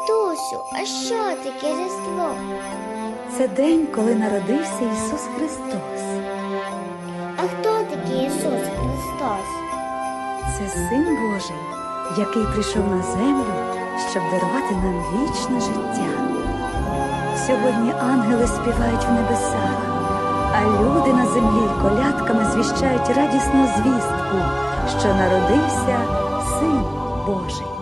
Матусю, а що таке Різдво? Це день, коли народився Ісус Христос. А хто такий Ісус Христос? Це Син Божий, який прийшов на землю, щоб дарувати нам вічне життя. Сьогодні ангели співають в небесах, а люди на землі колядками звіщають радісну звістку, що народився Син Божий.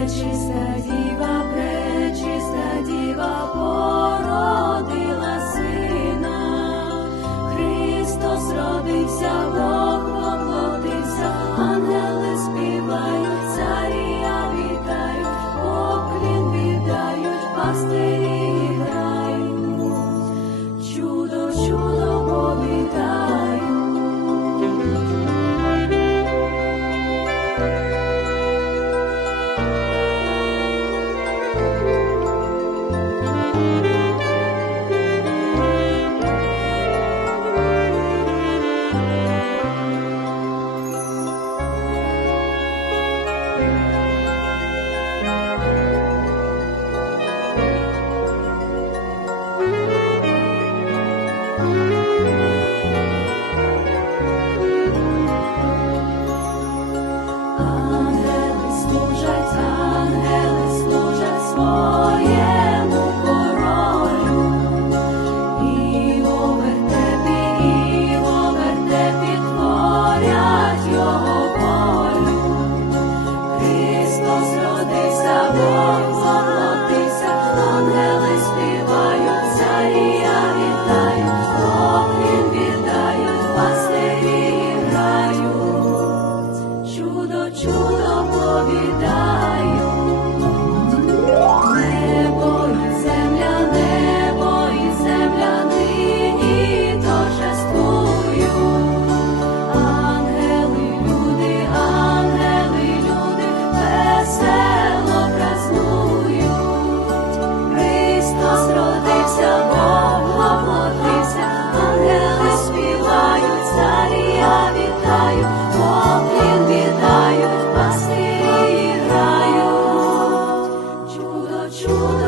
Пречиста діва, пречиста діва породила сина. Христос родився, Бог воплотився, ангели співають, чудо повідаю, небо земля, небо і земля нині торжествую, ангели, люди, ангели, люди, весело празнують, Христос родився, Бог воплотився, ангели співають, царя вітають. Lord.